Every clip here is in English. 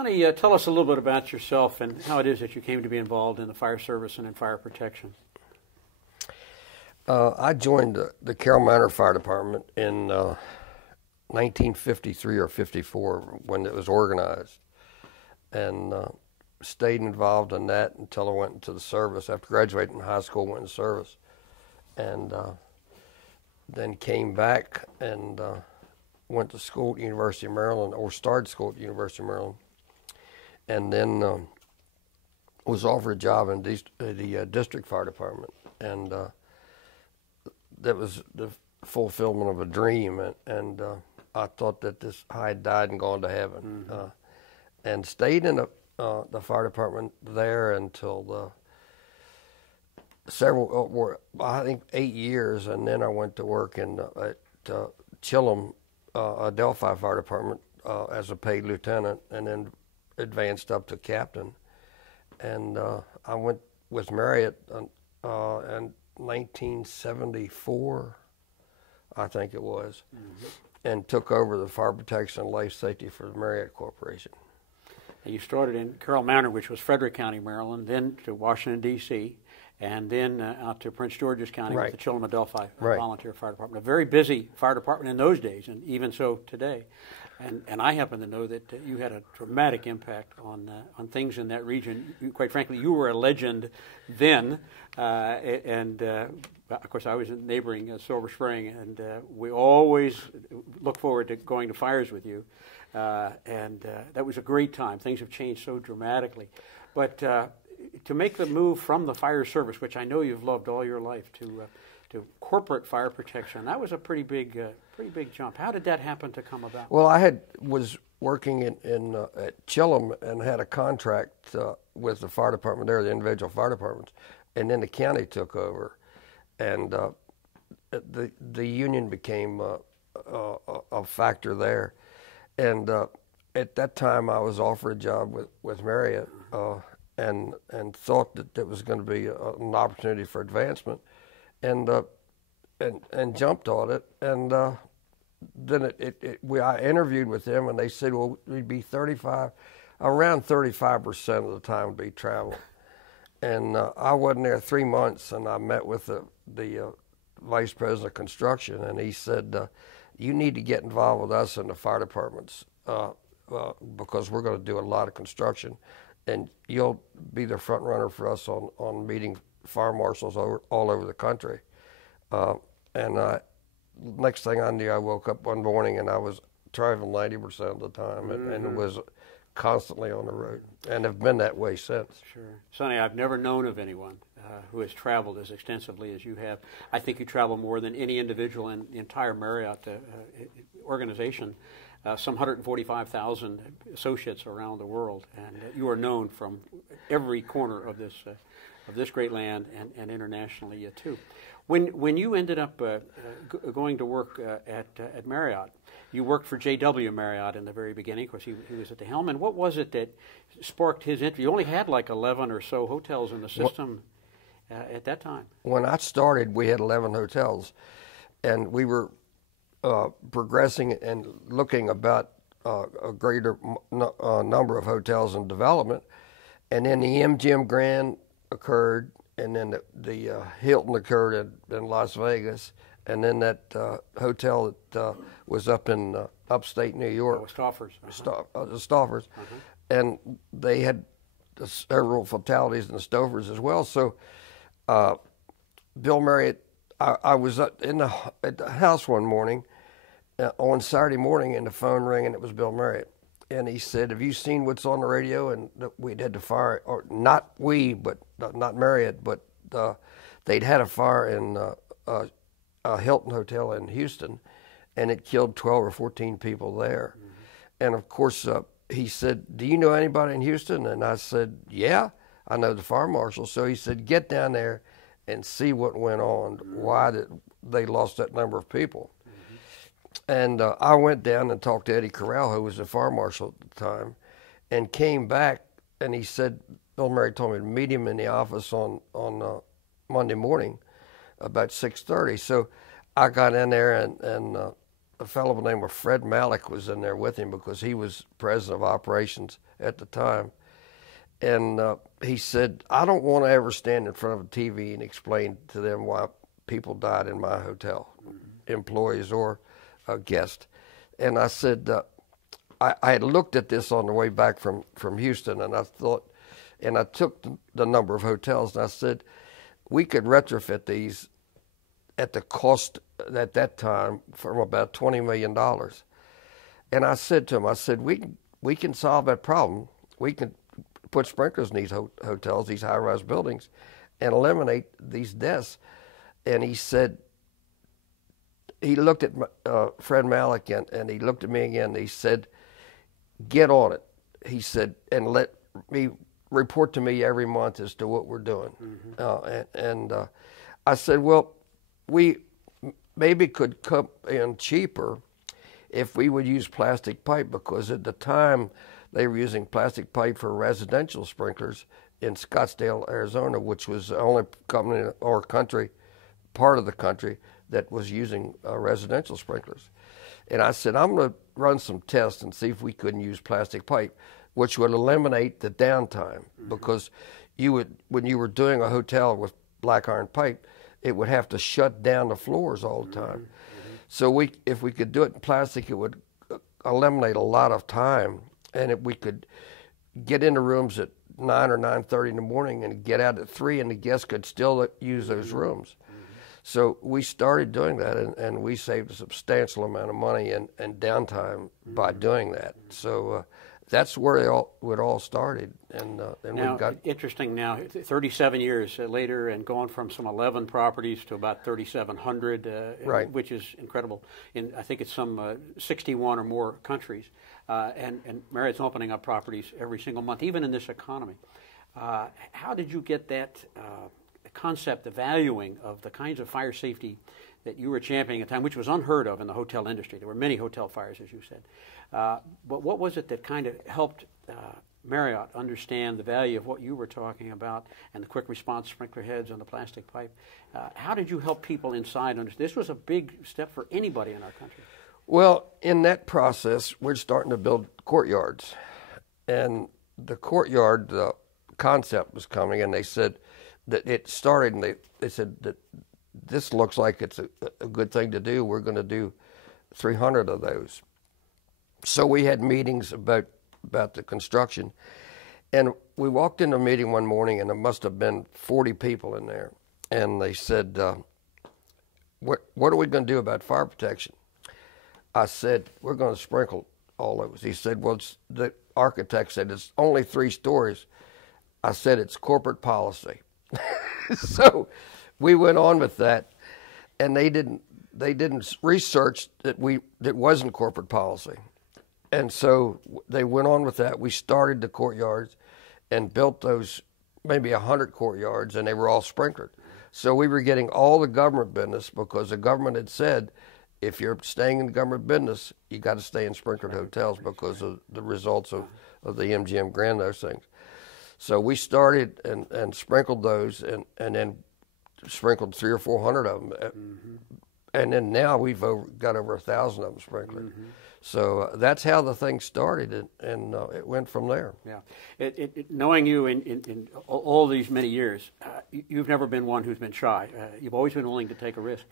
Sonny, tell us a little bit about yourself and how it is that you came to be involved in the fire service and in fire protection. I joined the Carroll Manor Fire Department in 1953 or 54 when it was organized, and stayed involved in that until I went into the service. After graduating from high school, went in service, and then came back and went to school at the University of Maryland, or started school at the University of Maryland, and then was offered a job in the district fire department, and that was the fulfillment of a dream, and I thought that I had died and gone to heaven, and stayed in the fire department there until I think 8 years, and then I went to work at Chillum, Delphi Fire Department as a paid lieutenant, and then advanced up to captain, and I went with Marriott in 1974, I think it was, and took over the fire protection and life safety for the Marriott Corporation. And you started in Carroll Manor, which was Frederick County, Maryland, then to Washington, D.C., and then out to Prince George's County with the Chillum Delphi Volunteer Fire Department. A very busy fire department in those days, and even so today. And I happen to know that you had a dramatic impact on things in that region. Quite frankly, you were a legend then, and of course I was in neighboring Silver Spring, and we always look forward to going to fires with you, and that was a great time. Things have changed so dramatically, but to make the move from the fire service, which I know you've loved all your life, to corporate fire protection, that was a pretty big jump. How did that happen to come about? Well, I was working at Chillum and had a contract with the fire department there, the individual fire departments, and then the county took over, and the union became a factor there, and at that time I was offered a job with Marriott, and thought that there was going to be an opportunity for advancement, and jumped on it, and then I interviewed with them, and they said, well, we'd be around 35% of the time would be travel, and I wasn't there 3 months, and I met with the vice president of construction, and he said, you need to get involved with us in the fire departments because we're going to do a lot of construction, and you'll be the front runner for us on meeting fire marshals all over the country. And next thing I knew, I woke up one morning and I was traveling 90% of the time, and was constantly on the road, and have been that way since. Sure. Sonny, I've never known of anyone who has traveled as extensively as you have. I think you travel more than any individual in the entire Marriott organization. Some 145,000 associates around the world, and you are known from every corner of this great land and internationally too. When you ended up going to work at Marriott, you worked for J.W. Marriott in the very beginning. Of course, he was at the helm. And what was it that sparked his interest? You only had like 11 or so hotels in the system at that time. When I started, we had 11 hotels, and we were progressing and looking about a greater number of hotels in development. And then the MGM Grand occurred, and then the Hilton occurred in Las Vegas, and then that hotel that was up in upstate New York. Stouffer's. The Stouffer's. And they had several fatalities in the Stouffer's as well. So Bill Marriott, I was at the house one morning on Saturday morning, and the phone rang, and it was Bill Marriott. And he said, have you seen what's on the radio? And we'd had to fire, or not we, but not Marriott, but they'd had a fire in a Hilton hotel in Houston, and it killed 12 or 14 people there. And of course, he said, do you know anybody in Houston? And I said, yeah, I know the fire marshal. So he said, get down there and see what went on, why they lost that number of people. And I went down and talked to Eddie Corral, who was the fire marshal at the time, and came back, and he said, Bill Marriott told me to meet him in the office on Monday morning about 6:30. So I got in there, and a fellow by the name of Fred Malik was in there with him because he was president of operations at the time. And he said, I don't want to ever stand in front of a TV and explain to them why people died in my hotel, employees or guests. And I said, I had looked at this on the way back from Houston, and I thought, and I took the number of hotels, and I said, we could retrofit these at the cost at that time from about $20 million. And I said to him, I said, we can solve that problem. We can put sprinklers in these hotels, these high-rise buildings, and eliminate these deaths. And he said, he looked at Fred Malik and he looked at me again, and he said, get on it. He said, and let me report to me every month as to what we're doing. I said, well, we maybe could come in cheaper if we would use plastic pipe, because at the time they were using plastic pipe for residential sprinklers in Scottsdale, Arizona, which was the only company or country, part of the country, that was using residential sprinklers. And I said, I'm going to run some tests and see if we couldn't use plastic pipe, which would eliminate the downtime, because you would, when you were doing a hotel with black iron pipe, it would have to shut down the floors all the time. So if we could do it in plastic, it would eliminate a lot of time, and we could get into rooms at 9 or 9:30 in the morning and get out at 3, and the guests could still use those rooms. So we started doing that, and we saved a substantial amount of money and downtime by doing that. So that's where it all started. And now, we've got interesting now, 37 years later, and going from some 11 properties to about 3,700, right, which is incredible. I think it's some 61 or more countries. And Marriott's opening up properties every single month, even in this economy. How did you get that concept, the valuing of the kinds of fire safety that you were championing at the time, which was unheard of in the hotel industry? There were many hotel fires, as you said. But what was it that kind of helped Marriott understand the value of what you were talking about, and the quick response sprinkler heads and the plastic pipe? How did you help people inside understand? This was a big step for anybody in our country. Well, in that process, we're starting to build courtyards. And the courtyard concept was coming, and they said that it started, and they said that this looks like it's a good thing to do. We're going to do 300 of those. So we had meetings about the construction. And we walked into a meeting one morning, and there must have been 40 people in there. And they said, what are we going to do about fire protection? I said, we're going to sprinkle all of us. He said, well, the architect said, it's only 3 stories. I said, it's corporate policy. So we went on with that, and they didn't research that it wasn't corporate policy. And so they went on with that. We started the courtyards and built those, maybe 100 courtyards, and they were all sprinklered. So we were getting all the government business, because the government had said, if you're staying in government business, you got to stay in sprinklered hotels because of the results of the MGM grant, those things. So we started and sprinkled those, and then sprinkled 300 or 400 of them. And then now we've got over 1,000 of them sprinkled. So that's how the thing started, and it went from there. Yeah. Knowing you in all these many years, you've never been one who's been shy. You've always been willing to take a risk.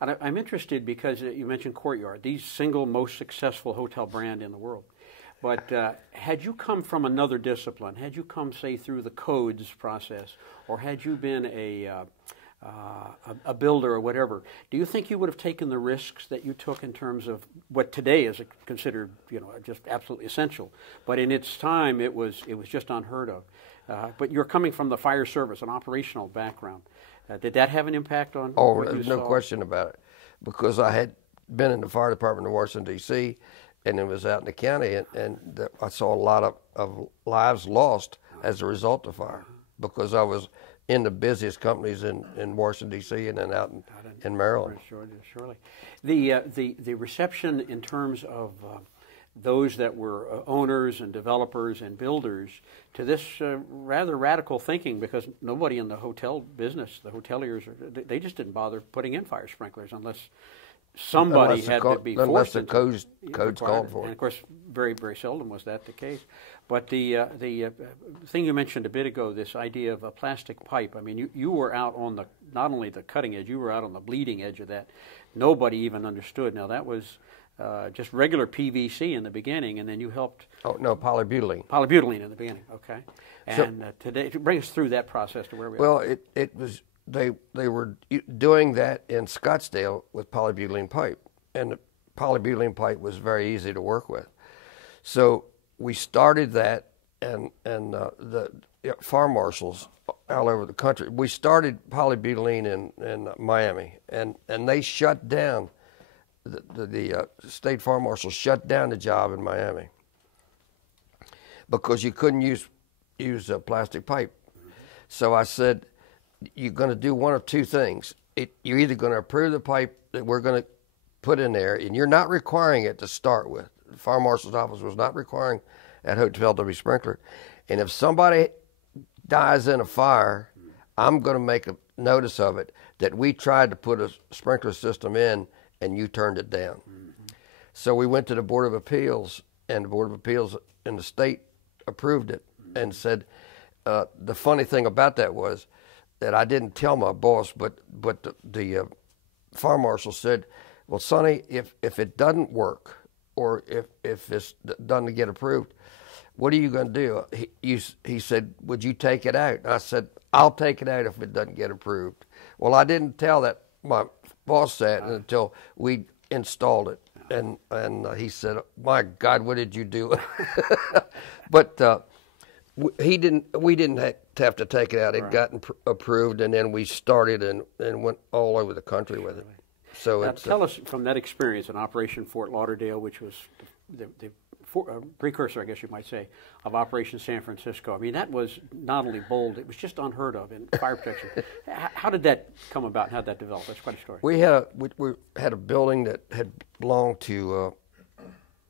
And I'm interested because you mentioned Courtyard, the single most successful hotel brand in the world. But had you come from another discipline, had you come, say, through the codes process, or had you been a builder or whatever, do you think you would have taken the risks that you took in terms of what today is considered, just absolutely essential? But in its time, it was just unheard of. But you're coming from the fire service, an operational background. Did that have an impact on what you saw? No question about it, because I had been in the fire department in Washington, D.C., and it was out in the county, and I saw a lot of lives lost as a result of fire, because I was in the busiest companies in Washington, D.C., and then out in Maryland. Surely. The reception in terms of those that were owners and developers and builders to this rather radical thinking, because nobody in the hotel business, the hoteliers, they just didn't bother putting in fire sprinklers unless somebody had to be forced unless the codes called for it. And of course, very, very seldom was that the case. But the thing you mentioned a bit ago, this idea of a plastic pipe, I mean, you were out on not only the cutting edge, you were out on the bleeding edge of that. Nobody even understood. Now, that was just regular PVC in the beginning, and then you helped... Oh, no, polybutylene. Polybutylene in the beginning, okay. And today, to bring us through that process to where we are. Well, it was... They were doing that in Scottsdale with polybutylene pipe, and the polybutylene pipe was very easy to work with. So we started that, and the fire marshals all over the country. We started polybutylene in Miami, and they shut down the state fire marshal shut down the job in Miami because you couldn't use a plastic pipe. So I said, you're going to do one of two things. You're either going to approve the pipe that we're going to put in there, and you're not requiring it to start with. The fire marshal's office was not requiring that hotel to be sprinklered. And if somebody dies in a fire, I'm going to make a notice of it that we tried to put a sprinkler system in and you turned it down. So we went to the Board of Appeals, and the Board of Appeals in the state approved it and said, the funny thing about that was that I didn't tell my boss, but the fire marshal said, well, Sonny, if it doesn't work, or if it doesn't get approved, what are you going to do? He said, would you take it out? And I said, I'll take it out if it doesn't get approved. Well, I didn't tell that my boss that until we installed it. And he said, my God, what did you do? But we didn't have to take it out. It got approved, and then we started and went all over the country with it. So now tell us from that experience in Operation Fort Lauderdale, which was the precursor, I guess you might say, of Operation San Francisco. I mean, that was not only bold, it was just unheard of in fire protection. How did that come about and how did that develop? That's quite a story. We had a building that had belonged to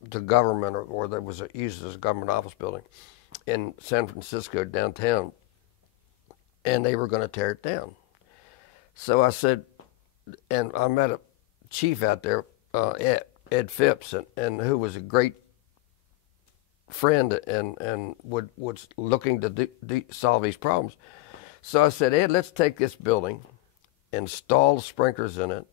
the government, or that was used as a government office building in San Francisco downtown, and they were going to tear it down. So I said, and I met a chief out there, Ed Phipps, and who was a great friend and was looking to solve these problems. So I said, Ed, let's take this building, install sprinklers in it,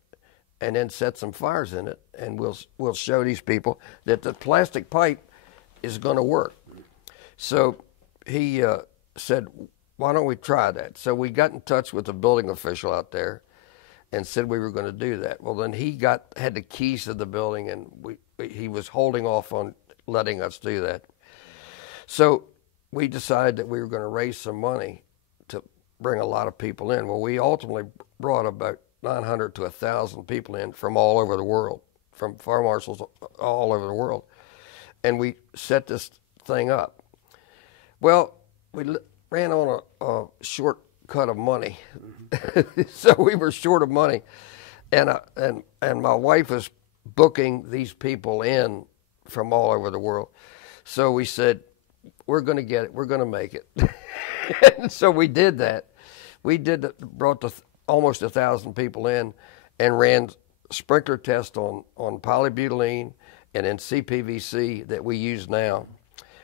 and then set some fires in it, and we'll show these people that the plastic pipe is going to work. So he said, why don't we try that? So we got in touch with the building official out there and said we were going to do that. Well, then he had the keys to the building, and he was holding off on letting us do that. So we decided that we were going to raise some money to bring a lot of people in. Well, we ultimately brought about 900 to 1,000 people in from all over the world, from fire marshals all over the world. And we set this thing up. Well, we ran on a short cut of money. So we were short of money. And my wife was booking these people in from all over the world. So we said, we're going to get it. We're going to make it. And so we did that. We brought almost 1,000 people in and ran sprinkler tests on polybutylene and in CPVC that we use now.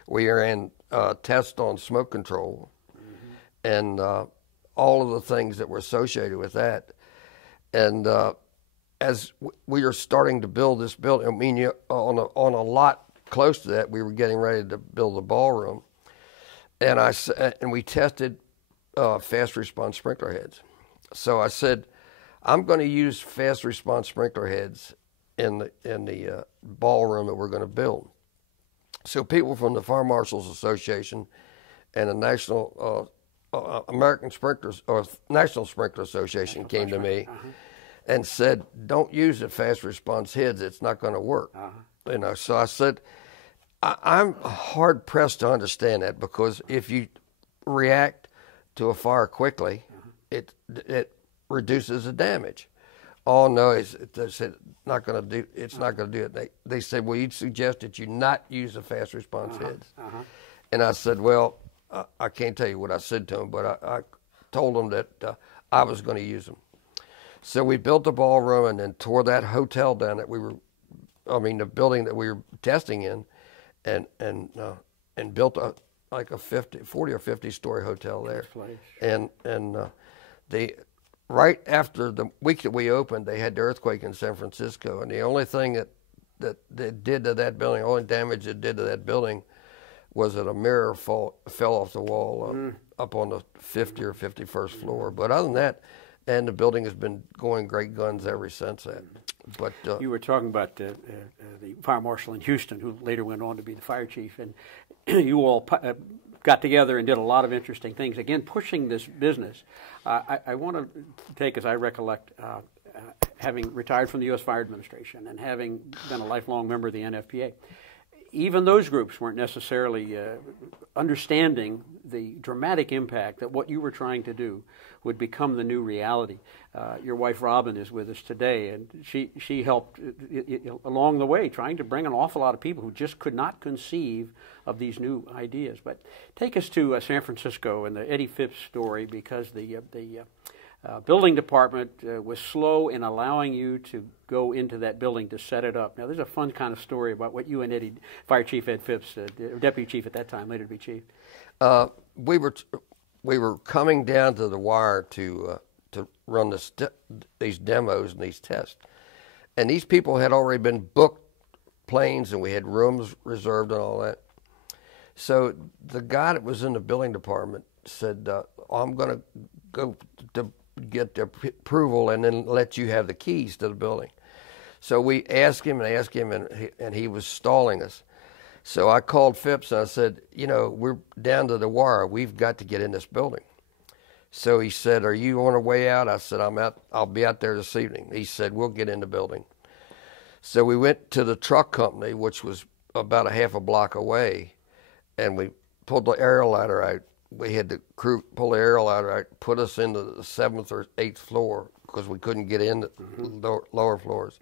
We ran tests on smoke control and all of the things that were associated with that. And as we were starting to build this building, I mean, on a lot close to that, we were getting ready to build the ballroom, and we tested fast response sprinkler heads. So I said, I'm going to use fast response sprinkler heads in the ballroom that we're going to build. So people from the Fire Marshals Association and the National American Sprinklers or National Sprinkler Association came to me and said, "Don't use the fast response heads; it's not going to work." You know, so I said, I'm hard pressed to understand that, because if you react to a fire quickly, it reduces the damage. Oh no, it's not going to do. It's not going to do it. They said, well, you'd suggest that you not use the fast response heads. And I said, well, I can't tell you what I said to them, but I told them that I was going to use them. So we built the ballroom and then tore that hotel down that the building that we were testing in, and built like a 40 or 50 story hotel there. And right after the week that we opened, they had the earthquake in San Francisco, and the only thing that they did to that building, only damage it did to that building, was that a mirror fell off the wall up on the 50 or 51st floor. But other than that, and the building has been going great guns ever since that. But you were talking about the fire marshal in Houston, who later went on to be the fire chief, and you all got together and did a lot of interesting things. Again, pushing this business. I want to take, as I recollect, having retired from the U.S. Fire Administration and having been a lifelong member of the NFPA, even those groups weren't necessarily understanding the dramatic impact that what you were trying to do would become the new reality. Your wife Robin is with us today, and she helped along the way, trying to bring an awful lot of people who just could not conceive of these new ideas. But take us to San Francisco and the Eddie Phipps story, because the building department was slow in allowing you to go into that building to set it up. Now, there's a fun kind of story about what you and Eddie, Fire Chief Ed Phipps, Deputy Chief at that time, later to be Chief. We were coming down to the wire to run these demos and these tests, and these people had already been booked planes, and we had rooms reserved and all that. So the guy that was in the building department said, "I'm going to go to get the approval and then let you have the keys to the building." So we asked him, and he was stalling us. So I called Phipps and I said, we're down to the wire. We've got to get in this building. So he said, "Are you on the way out?" I said, "I'm out. I'll be out there this evening." He said, "We'll get in the building." So we went to the truck company, which was about a half a block away, and we pulled the aerial ladder out. We had the crew pull the aerial ladder out, put us into the 7th or 8th floor because we couldn't get in the lower floors.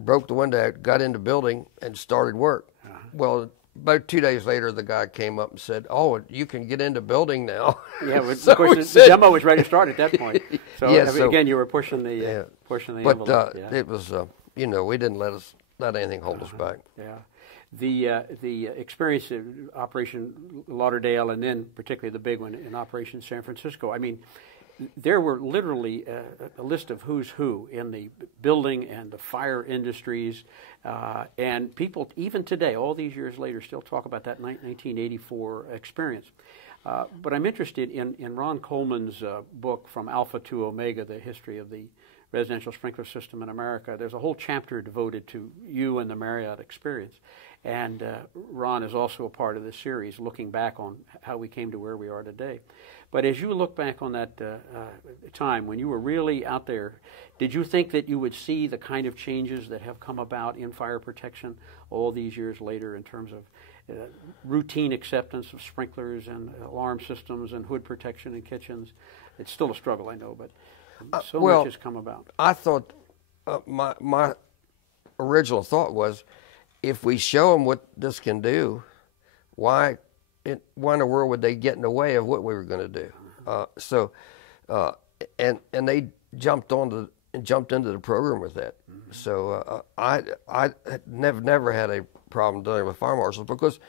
Broke the window out, got in the building, and started work. Well, about 2 days later, the guy came up and said, "Oh, you can get in the building now." Yeah, so of course the demo was ready to start at that point. So, yeah, again, you were pushing the envelope. But it was, we didn't let anything hold us back. Yeah. The experience of Operation Lauderdale, and then particularly the big one in Operation San Francisco, I mean, there were literally a list of who's who in the building and the fire industries, and people even today, all these years later, still talk about that 1984 experience. But I'm interested in Ron Coleman's book, From Alpha to Omega, the history of the residential sprinkler system in America. There's a whole chapter devoted to you and the Marriott experience. And Ron is also a part of this series, looking back on how we came to where we are today. But as you look back on that time when you were really out there, did you think that you would see the kind of changes that have come about in fire protection all these years later in terms of routine acceptance of sprinklers and alarm systems and hood protection in kitchens? It's still a struggle, I know, but much has come about. I thought, my original thought was, if we show them what this can do, why in the world would they get in the way of what we were going to do? And they jumped into the program with that. Mm-hmm. So I never had a problem dealing with fire marshals, because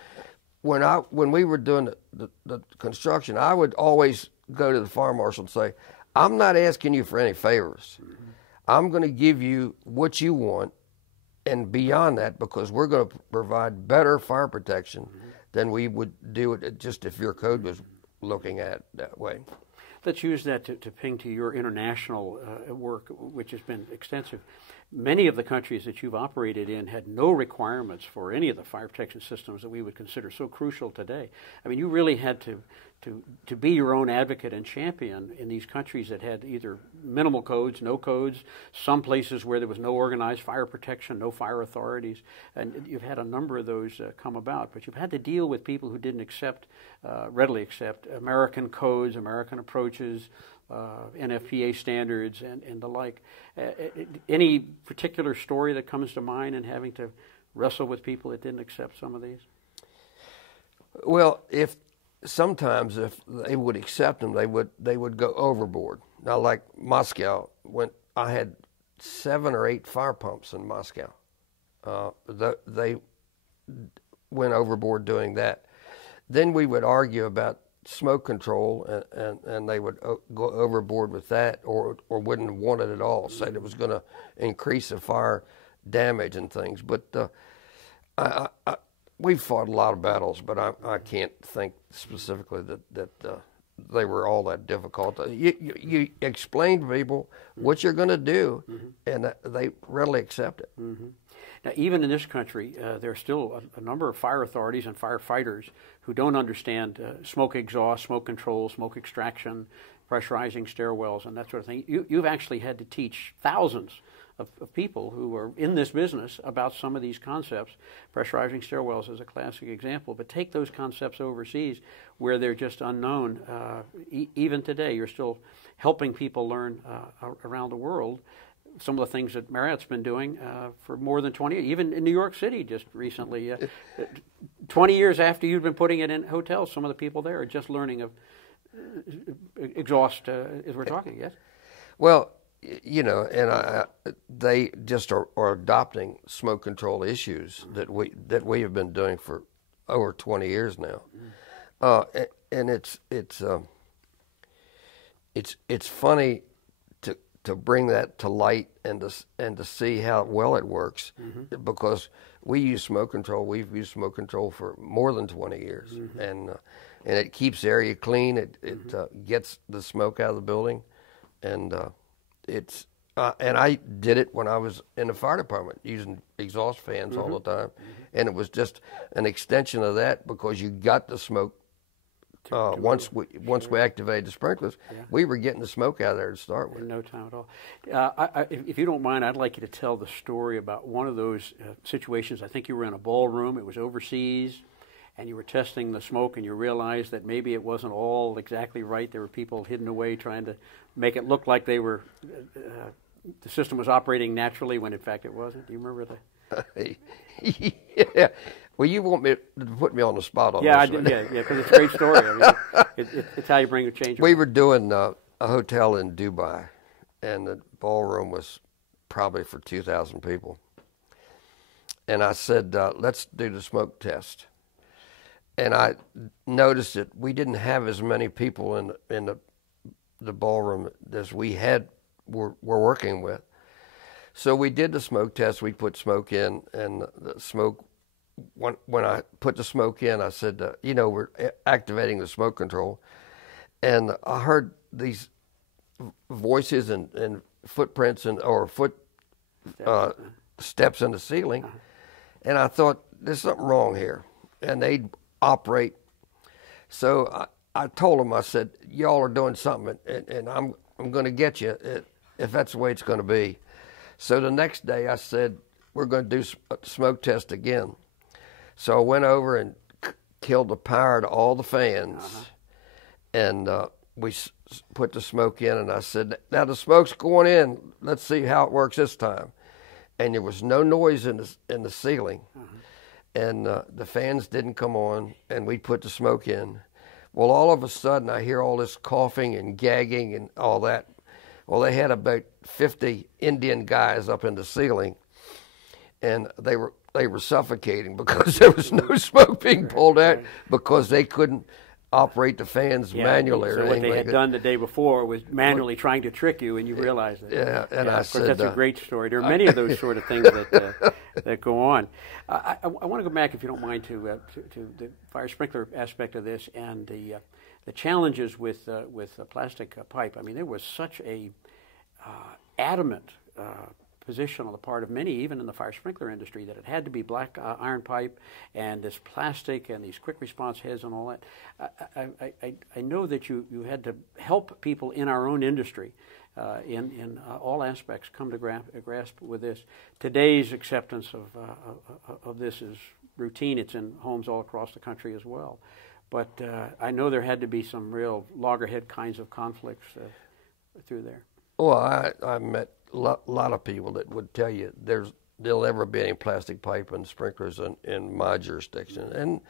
when we were doing the construction, I would always go to the fire marshal and say, "I'm not asking you for any favors. Mm-hmm. I'm going to give you what you want, and beyond that, because we're going to provide better fire protection mm-hmm. than we would do it just if your code was looking at it that way." Let's use that to ping to your international work, which has been extensive. Many of the countries that you've operated in had no requirements for any of the fire protection systems that we would consider so crucial today. I mean, you really had to be your own advocate and champion in these countries that had either minimal codes, no codes, some places where there was no organized fire protection, no fire authorities, and you've had a number of those come about. But you've had to deal with people who didn't readily accept American codes, American approaches, NFPA standards, and the like. Any particular story that comes to mind in having to wrestle with people that didn't accept some of these? Well, if sometimes if they would accept them, they would go overboard. Now, like Moscow, when I had 7 or 8 fire pumps in Moscow, they went overboard doing that. Then we would argue about smoke control, and they would go overboard with that, or wouldn't want it at all, said it was going to increase the fire damage and things. But we've fought a lot of battles, but I can't think specifically that they were all that difficult. You explain to people what you're going to do, and they readily accept it. Now, even in this country, there are still a number of fire authorities and firefighters who don't understand smoke exhaust, smoke control, smoke extraction, pressurizing stairwells, and that sort of thing. You've actually had to teach thousands of people who are in this business about some of these concepts. Pressurizing stairwells is a classic example, but take those concepts overseas where they're just unknown. Even today, you're still helping people learn around the world some of the things that Marriott's been doing for more than 20 years, even in New York City just recently. 20 years after you've been putting it in hotels, some of the people there are just learning of exhaust as we're talking, yes? Well, you know, and they just are adopting smoke control issues that we have been doing for over 20 years now, and it's funny to bring that to light and to see how well it works, because we use smoke control. We've used smoke control for more than 20 years, and it keeps the area clean. It gets the smoke out of the building, and and I did it when I was in the fire department using exhaust fans all the time, and it was just an extension of that, because you got the smoke. Once we activated the sprinklers, we were getting the smoke out of there to start with. In no time at all. If you don't mind, I'd like you to tell the story about one of those situations. I think you were in a ballroom. It was overseas, and you were testing the smoke, and you realized that maybe it wasn't all exactly right. There were people hidden away trying to make it look like they were the system was operating naturally when in fact it wasn't. Do you remember that? Yeah. Well, you want me to put me on the spot on this? Yeah, because it's a great story. I mean, it's how you bring a change. We were doing a hotel in Dubai, and the ballroom was probably for 2,000 people. And I said, let's do the smoke test. And I noticed that we didn't have as many people in the ballroom as we were working with. So we did the smoke test. We put smoke in, and the smoke. When I put the smoke in, I said, you know, we're activating the smoke control. And I heard these voices and footprints or steps in the ceiling. And I thought, there's something wrong here. And they'd operate. So I told them, I said, y'all are doing something, and I'm going to get you if that's the way it's going to be. So the next day I said, we're going to do a smoke test again. So I went over and killed the power to all the fans, and we put the smoke in, and I said, now the smoke's going in. Let's see how it works this time. And there was no noise in the ceiling, and the fans didn't come on, and we put the smoke in. Well, all of a sudden, I hear all this coughing and gagging and all that. Well, they had about 50 Indian guys up in the ceiling, and they were suffocating because there was no smoke being pulled out, because they couldn't operate the fans manually. So what they had done the day before was manually trying to trick you, and you realized it. Yeah, and I said, that's a great story. There are many of those sort of things that go on. I want to go back, if you don't mind, to the fire sprinkler aspect of this and the challenges with plastic pipe. I mean, there was such a adamant position on the part of many, even in the fire sprinkler industry, that it had to be black iron pipe and this plastic and these quick response heads and all that. I know that you had to help people in our own industry in all aspects come to grasp with this. Today's acceptance of this is routine. It's in homes all across the country as well. But I know there had to be some real loggerhead kinds of conflicts through there. Well, I met a lot of people that would tell you there'll never be any plastic pipe and sprinklers in my jurisdiction. And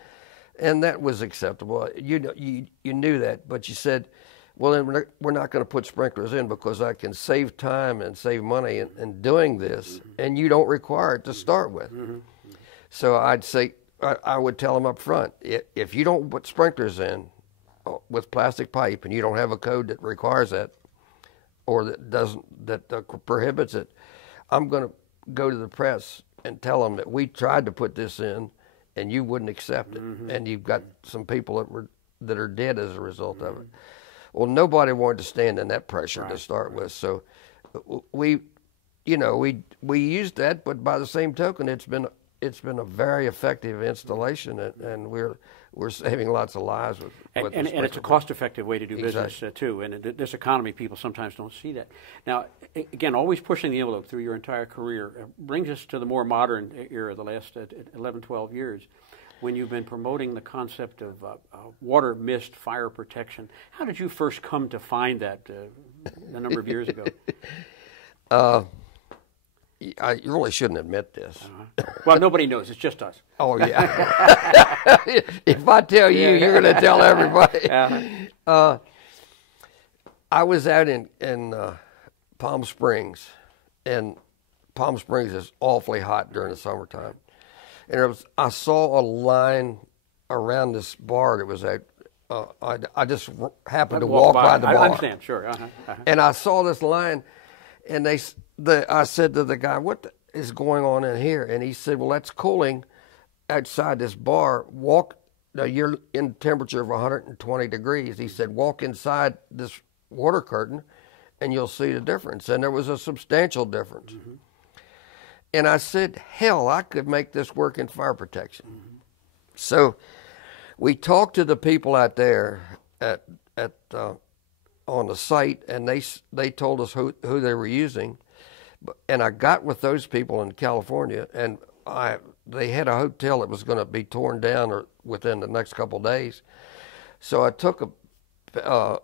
And that was acceptable. You knew that, but you said, well, then we're not going to put sprinklers in because I can save time and save money in doing this, and you don't require it to start with. So I'd say, I would tell them up front, if you don't put sprinklers in with plastic pipe and you don't have a code that requires that or that prohibits it, I'm going to go to the press and tell them that we tried to put this in and you wouldn't accept it, and you've got some people that are dead as a result of it. Well, nobody wanted to stand in that pressure to start with, so we used that. But by the same token, it's been a very effective installation, and we're saving lots of lives with and it's a cost-effective way to do business too. And in this economy, people sometimes don't see that. Now, again, always pushing the envelope through your entire career brings us to the more modern era, the last 11, 12 years, when you've been promoting the concept of water mist fire protection. How did you first come to find that a number of years ago? I really shouldn't admit this. Well, nobody knows. It's just us. Oh, yeah. If I tell you, you're going to tell everybody. I was out in Palm Springs, and Palm Springs is awfully hot during the summertime. And I saw a line around this bar that was at, I just happened to walk by the bar. I understand, sure. And I saw this line, and I said to the guy, what is going on in here? And he said, well, that's cooling outside this bar. Now you're in temperature of 120 degrees. He said, walk inside this water curtain and you'll see the difference. And there was a substantial difference. And I said, hell, I could make this work in fire protection. So we talked to the people out there on the site, and they told us who they were using. And I got with those people in California, and they had a hotel that was going to be torn down or within the next couple of days. So I took the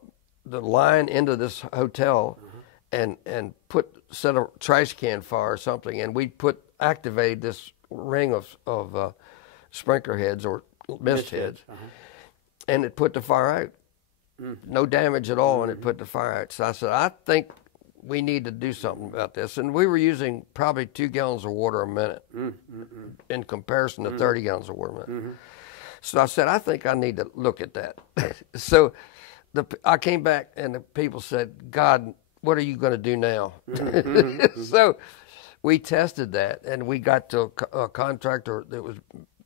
line into this hotel and set a trash can fire or something, and we activated this ring of sprinkler heads or mist heads, and it put the fire out. No damage at all, and it put the fire out. So I said, I think we need to do something about this. And we were using probably 2 gallons of water a minute in comparison to 30 gallons of water a minute. So I said, I think I need to look at that. So I came back, and the people said, God, what are you going to do now? So we tested that, and we got to a contractor that was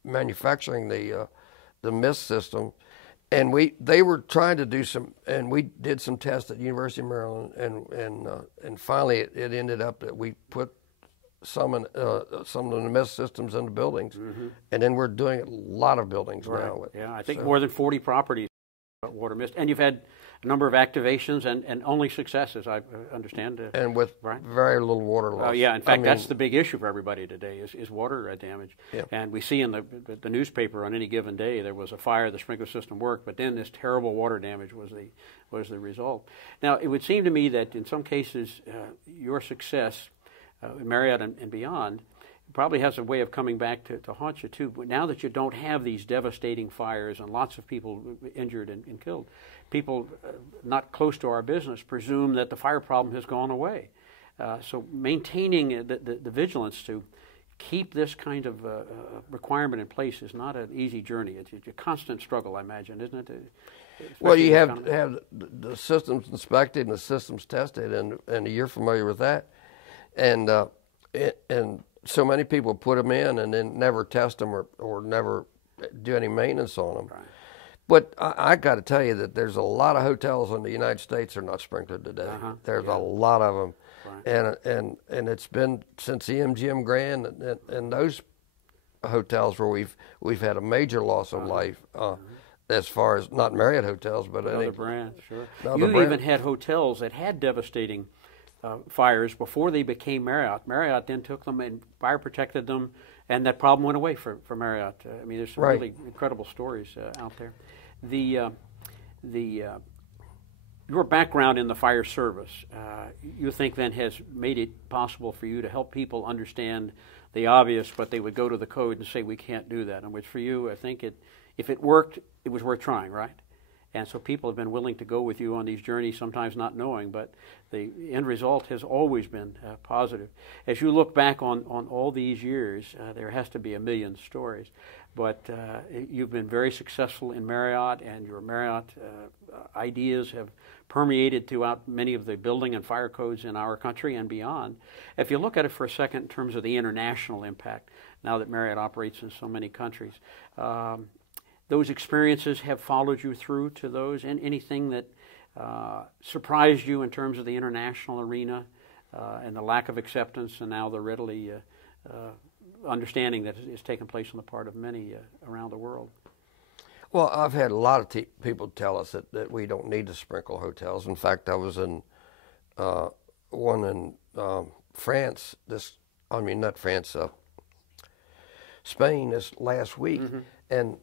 manufacturing the mist system. And they were trying to do and we did some tests at University of Maryland, and finally it ended up that we put some of the mist systems in the buildings, and then we're doing a lot of buildings now. I think more than 40 properties water mist, and you've had a number of activations and only successes, I understand. And with very little water loss. In fact, that's the big issue for everybody today is water damage. And we see in the newspaper on any given day there was a fire, the sprinkler system worked, but then this terrible water damage was the result. Now, it would seem to me that in some cases your success in Marriott and beyond probably has a way of coming back to haunt you too. But now that you don't have these devastating fires and lots of people injured and killed, people not close to our business presume that the fire problem has gone away. So maintaining the vigilance to keep this kind of requirement in place is not an easy journey. It's a constant struggle, I imagine, isn't it? Well, you have to have the systems inspected and the systems tested, and you're familiar with that. And so many people put them in and then never test them or never do any maintenance on them. But I got to tell you that there's a lot of hotels in the United States that are not sprinkled today. There's a lot of them, and it's been since the MGM Grand and those hotels where we've had a major loss of life. As far as not Marriott hotels, but other brands, sure. You even had hotels that had devastating fires before they became Marriott. Marriott then took them and fire protected them, and that problem went away for Marriott. I mean, there's some really incredible stories out there. Your background in the fire service, you think then has made it possible for you to help people understand the obvious, but they would go to the code and say we can't do that. And which for you, I think if it worked, it was worth trying, right? And so people have been willing to go with you on these journeys, sometimes not knowing, but the end result has always been positive. As you look back on all these years, there has to be a million stories. But you've been very successful in Marriott, and your Marriott ideas have permeated throughout many of the building and fire codes in our country and beyond. If you look at it for a second in terms of the international impact, now that Marriott operates in so many countries, those experiences have followed you through to those, and anything that surprised you in terms of the international arena and the lack of acceptance, and now the readily understanding that is taking place on the part of many around the world? Well, I've had a lot of people tell us that we don't need to sprinkle hotels. In fact, I was in one in France, Spain this last week, and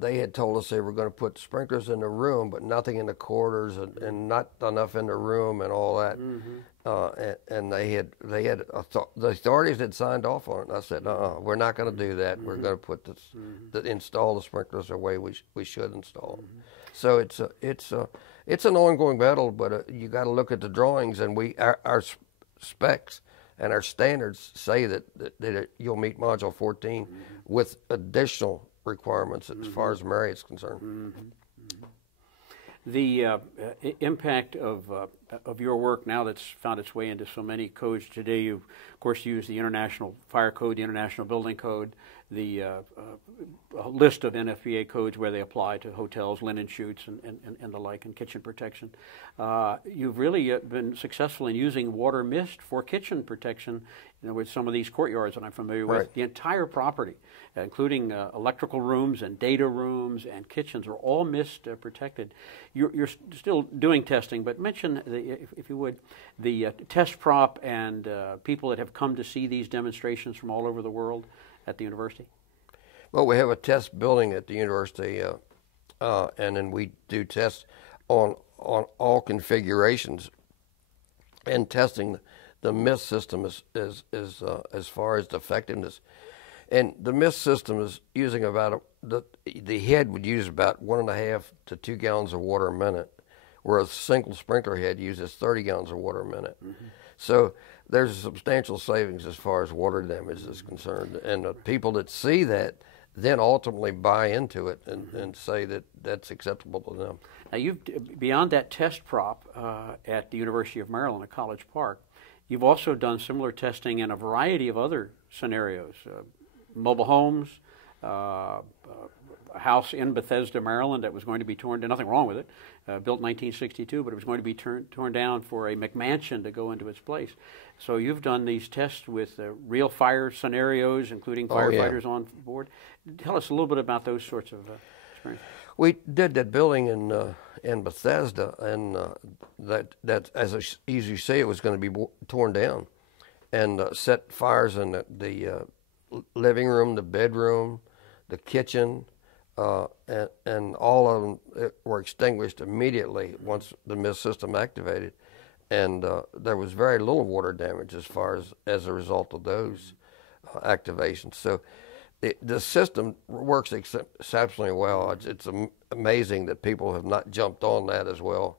they had told us they were going to put sprinklers in the room, but nothing in the corridors, and not enough in the room, and all that. And the authorities had signed off on it. And I said, we're not going to do that. We're going to put install the sprinklers the way we should install them. So it's an ongoing battle, but you got to look at the drawings, and our specs and our standards say that you'll meet Module 14 with additional requirements as far as Marriott's concerned. The impact of your work now that's found its way into so many codes today, you of course use the International Fire Code, the International Building Code, the list of NFPA codes where they apply to hotels, linen chutes, and the like, and kitchen protection. You've really been successful in using water mist for kitchen protection, with some of these courtyards that I'm familiar with. The entire property, including electrical rooms and data rooms and kitchens, are all mist protected. You're still doing testing, but mention, if you would, the test prop and people that have come to see these demonstrations from all over the world at the university. Well, we have a test building at the university, and then we do tests on all configurations, and testing the mist system is as far as the effectiveness. And the mist system is using about the head would use about 1.5 to 2 gallons of water a minute, whereas a single sprinkler head uses 30 gallons of water a minute. So there's a substantial savings as far as water damage is concerned, and the people that see that then ultimately buy into it and say that that's acceptable to them. Now, beyond that test prop at the University of Maryland at College Park, you've also done similar testing in a variety of other scenarios. Mobile homes, a house in Bethesda, Maryland that was going to be torn down, nothing wrong with it, built in 1962, but it was going to be torn down for a McMansion to go into its place. So you've done these tests with real fire scenarios, including firefighters on board. Tell us a little bit about those sorts of experiences. We did that building in Bethesda, and that as you say, it was going to be torn down, and set fires in the living room, the bedroom, the kitchen, and all of them were extinguished immediately once the mist system activated, and there was very little water damage as a result of those activations. So the system works exceptionally well. It's amazing that people have not jumped on that as well,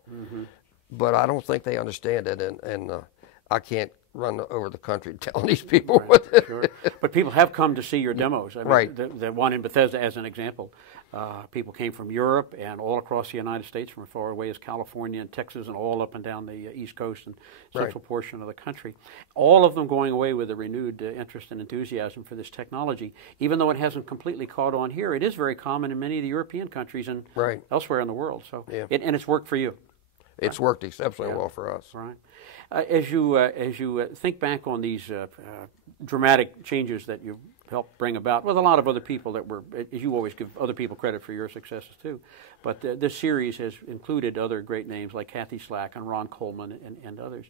but I don't think they understand it, and I can't run over the country telling these people what. Sure. But people have come to see your demos. I mean, the one in Bethesda, as an example, people came from Europe and all across the United States, from as far away as California and Texas, and all up and down the East Coast and central portion of the country. All of them going away with a renewed interest and enthusiasm for this technology. Even though it hasn't completely caught on here, it is very common in many of the European countries and elsewhere in the world. So, and it's worked for you. It's worked exceptionally well for us. Right. As you think back on these dramatic changes that you helped bring about with a lot of other people that were, as you always give other people credit for your successes too, but this series has included other great names like Kathy Slack and Ron Coleman and others.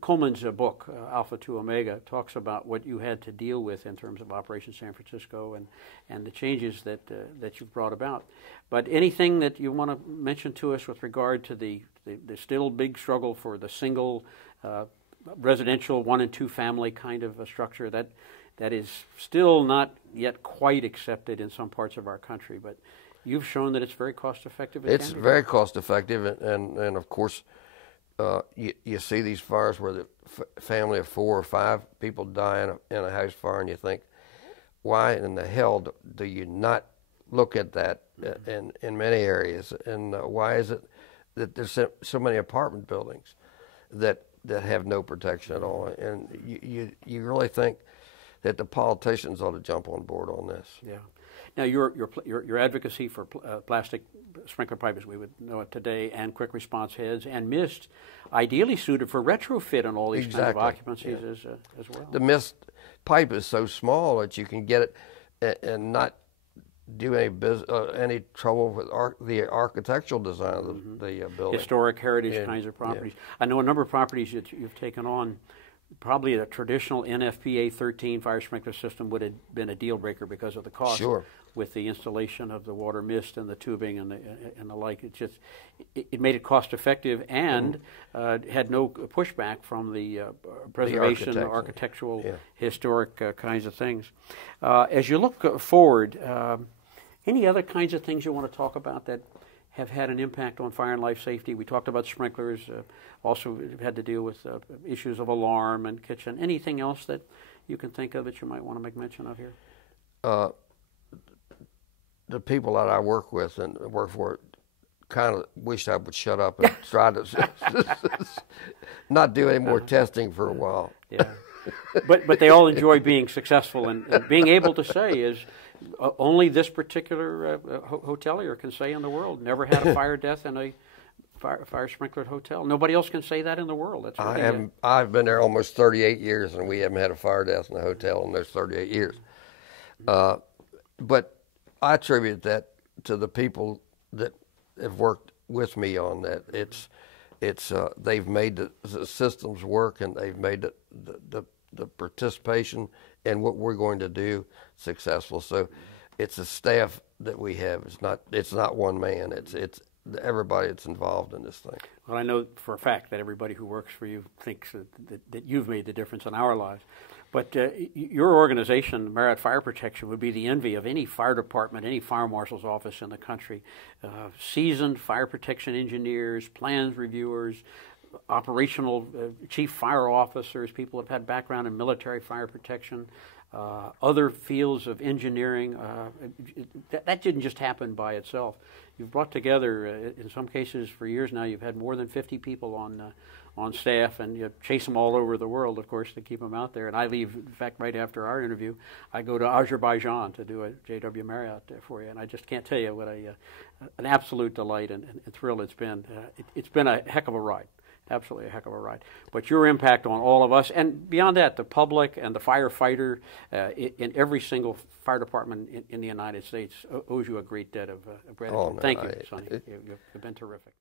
Coleman's book, Alpha to Omega, talks about what you had to deal with in terms of Operation San Francisco and the changes that you've brought about. But anything that you want to mention to us with regard to the still big struggle for the single residential 1 and 2 family kind of a structure that that is still not yet quite accepted in some parts of our country, but you've shown that it's very cost effective. It's very cost effective, and of course, you see these fires where the family of 4 or 5 people die in a house fire, and you think, why in the hell do you not look at that in many areas? And why is it that there's so many apartment buildings that have no protection at all? And you really think that the politicians ought to jump on board on this. Yeah. Now, your advocacy for plastic sprinkler pipe, as we would know it today, and quick response heads and mist, ideally suited for retrofit on all these kinds of occupancies as well. The mist pipe is so small that you can get it and not do any trouble with the architectural design of the building. Historic heritage kinds of properties. I know a number of properties that you've taken on. Probably a traditional NFPA 13 fire sprinkler system would have been a deal breaker because of the cost. Sure. With the installation of the water mist and the tubing and the like, it made it cost effective and had no pushback from the preservation, the architectural, historic kinds of things. As you look forward, any other kinds of things you want to talk about that have had an impact on fire and life safety? We talked about sprinklers, also had to deal with issues of alarm and kitchen. Anything else that you can think of that you might want to make mention of here? The people that I work with and work for kind of wish I would shut up and try to not do any more testing for a while. Yeah, but they all enjoy being successful and being able to say is, only this particular hotelier can say in the world, never had a fire death in a fire sprinklered hotel. Nobody else can say that in the world. That's really I've been there almost 38 years, and we haven't had a fire death in a hotel in those 38 years. But I attribute that to the people that have worked with me on that. They've made the systems work, and they've made the participation in what we're going to do successful. So it's a staff that we have. It's not one man. It's everybody that's involved in this thing. Well, I know for a fact that everybody who works for you thinks that you've made the difference in our lives. But your organization, Marriott Fire Protection, would be the envy of any fire department, any fire marshal's office in the country. Seasoned fire protection engineers, plans reviewers, operational chief fire officers, people who have had background in military fire protection, other fields of engineering. That didn't just happen by itself. You've brought together, in some cases for years now, you've had more than 50 people on staff, and you chase them all over the world, of course, to keep them out there. And I leave, in fact, right after our interview, I go to Azerbaijan to do a JW Marriott for you, and I just can't tell you what an absolute delight and thrill it's been. It's been a heck of a ride. Absolutely a heck of a ride. But your impact on all of us, and beyond that, the public and the firefighter in every single fire department in the United States owes you a great debt of gratitude. Thank you, Sonny. You've been terrific.